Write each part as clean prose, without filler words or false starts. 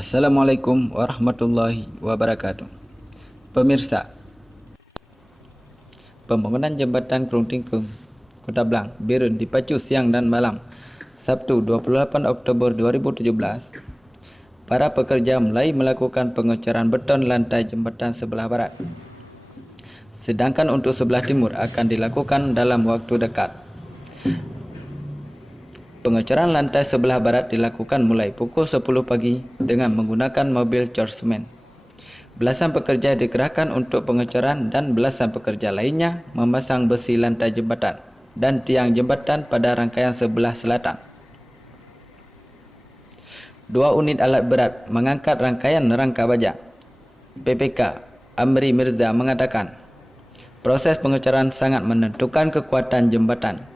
Assalamualaikum warahmatullahi wabarakatuh. Pemirsa, pembangunan jembatan Krung Tingkum, Kota Blang, Berun dipacu siang dan malam, Sabtu 28 Oktober 2017. Para pekerja mulai melakukan pengecoran beton lantai jembatan sebelah barat. Sedangkan untuk sebelah timur akan dilakukan dalam waktu dekat. Pengecoran lantai sebelah barat dilakukan mulai pukul 10 pagi dengan menggunakan mobil cor semen. Belasan pekerja dikerahkan untuk pengecoran dan belasan pekerja lainnya memasang besi lantai jembatan dan tiang jembatan pada rangkaian sebelah selatan. 2 unit alat berat mengangkat rangkaian rangka baja. PPK Amri Mirza mengatakan, proses pengecoran sangat menentukan kekuatan jembatan.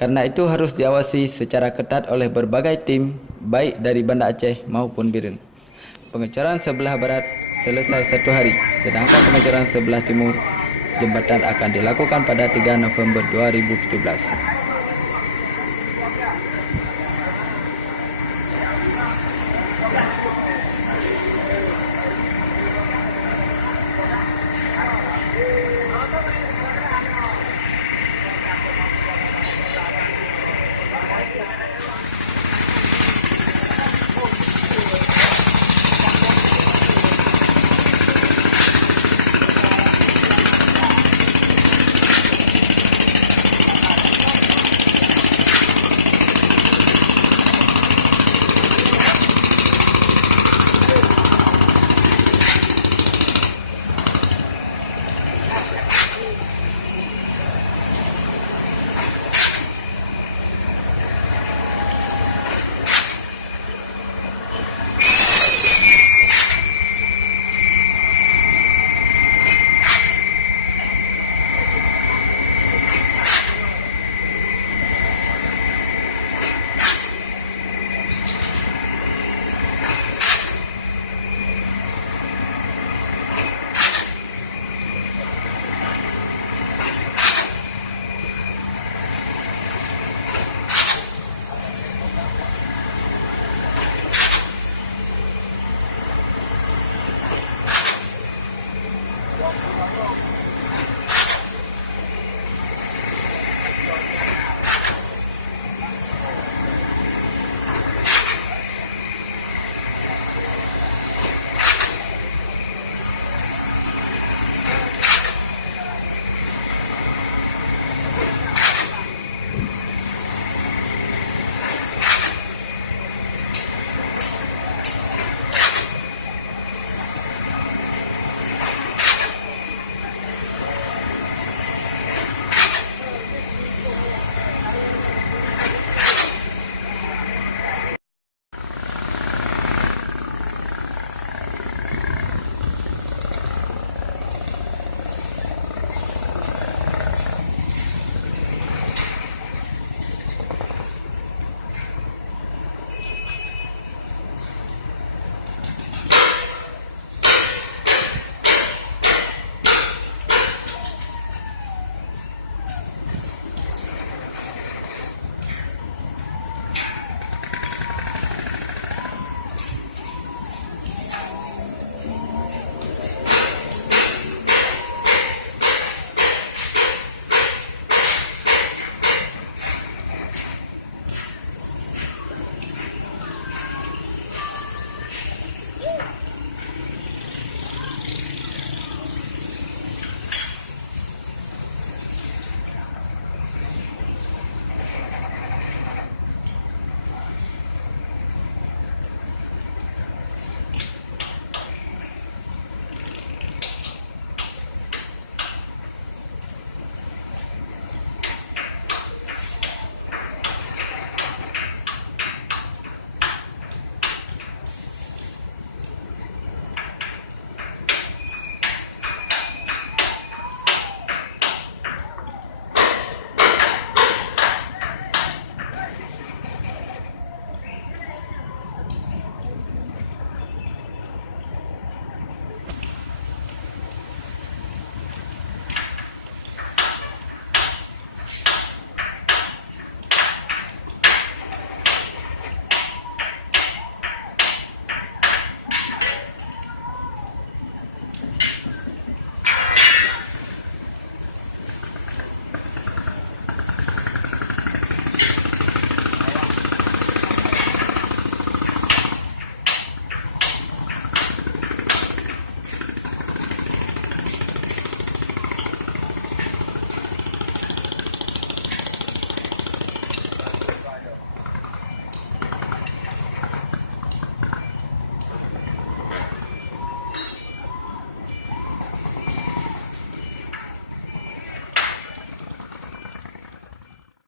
Karena itu harus diawasi secara ketat oleh berbagai tim, baik dari Banda Aceh maupun Berun. Pengecoran sebelah barat selesai 1 hari, sedangkan pengecoran sebelah timur jembatan akan dilakukan pada 3 November 2017.